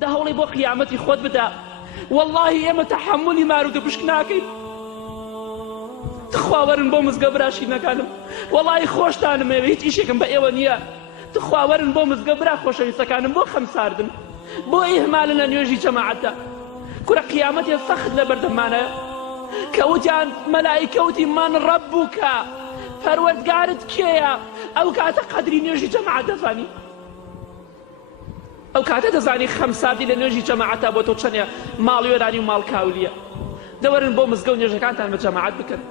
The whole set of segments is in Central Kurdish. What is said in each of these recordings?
دا هەوڵی بۆ قیامەتی خۆت بدە. واللهی ئێمە تەحەمولی مارو دەبشک ناکەین. تخواوەرن بۆ مزگە براشینەکانم، وەڵی خۆشتانم ئێوە هیچ ئیشێکم بە ئێوە نییە. تخواوەرن بۆ مزگە برا خۆشەویستەکانم بۆ خەمساردن، بۆ ئیهمالن لە نوێژی جەماعەتە. کورە قیامەتێ سەخت لە بەردەمانەیە کە وتیان مەلائیکە وتی من ڕەبوکە، پەروەردگارت کێیە؟ ئەو کاتە قەدری نوێژی جەماعەت دەزانی، ئەو کاتە دەزانی خەمساردی لە نوێژی جەماعەتە بۆ تۆ چەندێ ماڵی وێرانی و ماڵکاولیە. دەوەرن بۆ مزگە و نوێژەکانتان بە جەماعەت بکەن.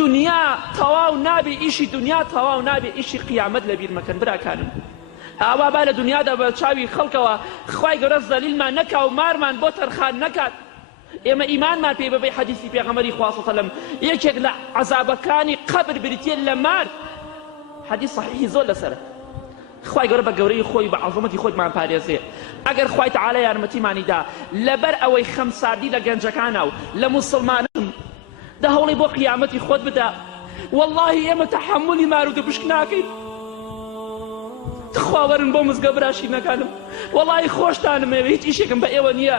دنیا تەواو نابێ، ئیشی دنیا تەواو نابێ، ئیشی قیامەت لەبیر مەکەن براکانم. ئاوا با لە دنیادا بە چاوی خەڵکەوە خوای گەورە زەلیلمان نەکا و مارمان بۆ تەرخان نەکات. ئێمە ئیمانمان پێ بەبێ حەدیسی پێغەمبەری خوا صلی الله علیه و سلم یەکێک لە عەزابەکانی قەبر بریتێ لە مار. حەدیس صحیحی زۆر لەسەرە. خوای گەورە بە گەورەی خۆی بە عەظەمەتی خۆیمان پارێزێ. ئەگەر خوای تەعالی یارمەتیمانیدا لەبەر ئەوەی خەمساردی لە گەنجەکانە و لە موسڵمانان دا هەوڵی بۆ قیامەتی خۆت بدە. واللهی ئێمە تەحەمولی مارو دەبشک ناکەین. تخواوەرن بۆ مزگە براشینەکانم، وەڵی خۆشتانم ئێوە هیچ ئیشێکم بە ئێوە نییە.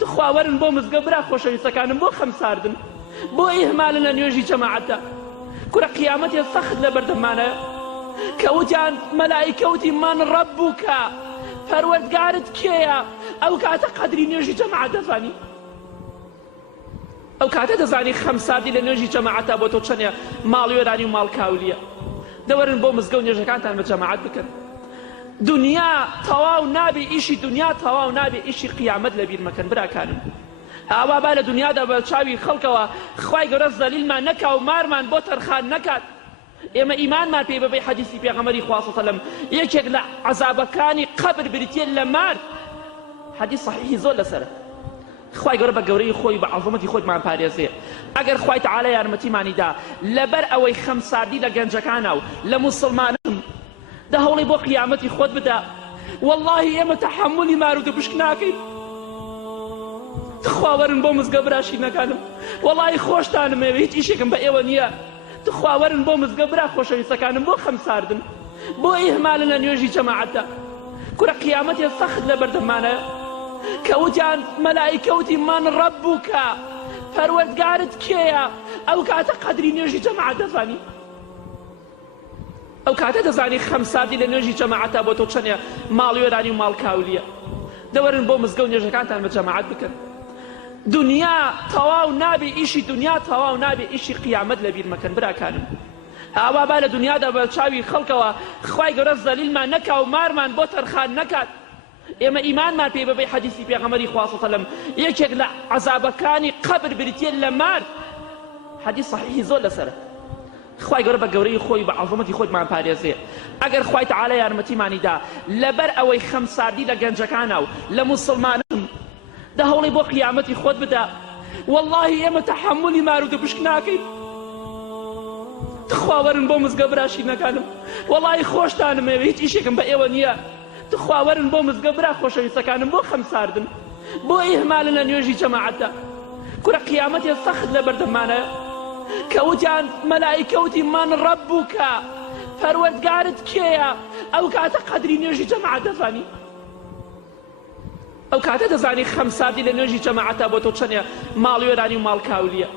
تخواوەرن بۆ مزگە برا خۆشەویستەکانم بۆ خەمساردن، بۆ ئیهمالن لە نوێژی جەماعەتە. کورە قیامەتێ سەخت لە بەردەمانەیە کە وتیان مەلائیکە وتی من ڕەبوکە، پەروەردگارت کێیە؟ ئەو کاتە قەدری نوێژی جەماعەت دەزانی، ئەو کاتە دەزانی خەمساردی لە نوێژی جەماعەتە بۆ تۆ چەندێ ماڵی وێرانی و ماڵکاولیە. دەوەرن بۆ مزگە و نوێژەکانتان بە جەماعەت بکەن. دنیا تەواو نابێ، ئیشی دنیا تەواو نابێ، ئیشی قیامەت لەبیر مەکەن براکانم. ئاوا با لە دنیادا بە چاوی خەڵکەوە خوای گەورە زەلیلمان نەکا و مارمان بۆ تەرخان نەکات. ئێمە ئیمانمان پێ بەبێ حەدیسی پێغەمبەری خوا صلی الله علیه و سلم یەکێک لە عەزابەکانی قەبر بریتێ لە مار. حەدیس صحیحی زۆر لەسەرە. خوای گەورە بە گەورەی خۆی بە عەظەمەتی خۆیمان پارێزێ. ئەگەر خوای تەعالی یارمەتیمانیدا لەبەر ئەوەی خەمساردی لە گەنجەکانە و لە موسڵمانان دا هەوڵی بۆ قیامەتی خۆت بدە. واللهی ئێمە تەحەمولی مارو دەبشک ناکەین. تخواوەرن بۆ مزگە براشینەکانم، وەڵی خۆشتانم ئێوە هیچ ئیشێکم بە ئێوە نییە. تخواوەرن بۆ مزگە برا خۆشەویستەکانم بۆ خەمساردن، بۆ ئیهمالن لە نوێژی جەماعەتە. کورە قیامەتێ سەخت لە بەردەمانەیە کە وتیان مەلائیکە وتی من ڕەبوکە، پەروەردگارت کێیە؟ ئەو کاتە قەدری نوێژی جەماعەت دەزانی، ئەو کاتە دەزانی خەمساردی لە نوێژی جەماعەتە بۆ تۆ چەندێ ماڵی وێرانی و ماڵکاولیە. دەوەرن بۆ مزگە و نوێژەکانتان بە جەماعەت بکەن. دنیا تەواو نابێ، ئیشی دنیا تەواو نابێ، ئیشی قیامەت لەبیر مەکەن براکانم. ئاوا با لە دنیادا بە چاوی خەڵکەوە خوای گەورە زەلیلمان نەکا و مارمان بۆ تەرخان نەکات. ئێمە ئیمانمان پێ بەبێ حەدیسی پێغەمبەری خوا صلی الله علیه و سلم یەکێک لە عەزابەکانی قەبر بریتێ لە مار. حەدیس صحیحی زۆر لەسەرە. خوای گەورە بە گەورەی خۆی بە عەظەمەتی خۆیمان پارێزێ. ئەگەر خوای تەعالی یارمەتیمانیدا لەبەر ئەوەی خەمساردی لە گەنجەکانە و لە موسڵمانان دا هەوڵی بۆ قیامەتی خۆت بدە. واللهی ئێمە تەحەمولی مارو دەبشک ناکەین. تخواوەرن بۆ مزگە براشینەکانم، وەڵی خۆشتانم ئێوە هیچ ئیشێکم بە ئێوە نییە. تخواوەرن بۆ مزگە برا خۆشەویستەکانم بۆ خەمساردن، بۆ ئیهمالن لە نوێژی جەماعەتە. کورە قیامەتێ سەخت لە بەردەمانەیە کە وتیان مەلائیکە وتی من ڕەبوکە، پەروەردگارت کێیە؟ ئەو کاتە قەدری نوێژی جەماعەت دەزانی، ئەو کاتە دەزانی خەمساردی لە نوێژی جەماعەتە بۆ تۆ چەندێ ماڵی وێرانی و ماڵکاولیە.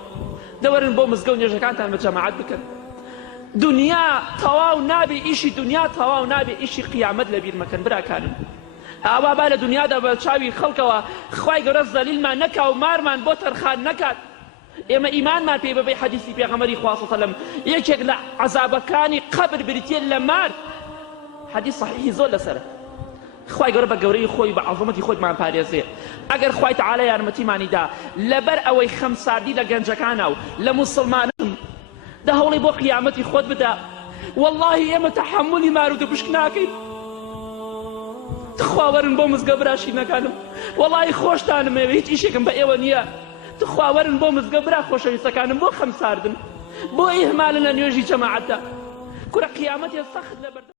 دەوەرن بۆ مزگە و نوێژەکانتان بە جەماعەت بکەن. دنیا تەواو نابێ، ئیشی دنیا تەواو نابێ، ئیشی قیامەت لەبیر مەکەن براکانم. ئاوا با لە دنیادا بە چاوی خەڵکەوە خوای گەورە زەلیلمان نەکا و مارمان بۆ تەرخان نەکات. ئێمە ئیمانمان پێ بەبێ حەدیسی پێغەمبەری خوا صلی الله علیه و سلم یەکێک لە عەزابەکانی قەبر بریتێ لە مار. حەدیس صحیحی زۆر لەسەرە. خوای گەورە بە گەورەی خۆی بە عەظەمەتی خۆیمان پارێزێ. ئەگەر خوای تەعالی یارمەتیمانیدا لەبەر ئەوەی خەمساردی لە گەنجەکانە و لە موسڵمانان دا هەوڵی بۆ قیامەتی خۆت بدە. واللهی ئێمە تەحەمولی مارو دەبشک ناکەین. تخواوەرن بۆ مزگە براشینەکانم، وەڵی خۆشتانم ئێوە هیچ ئیشێکم بە ئێوە نییە. تخواوەرن بۆ مزگە برا خۆشەویستەکانم بۆ خەمساردن، بۆ ئیهمالن لە نوێژی جەماعەتە. کورە قیامەتێ سەخت لە بەردەم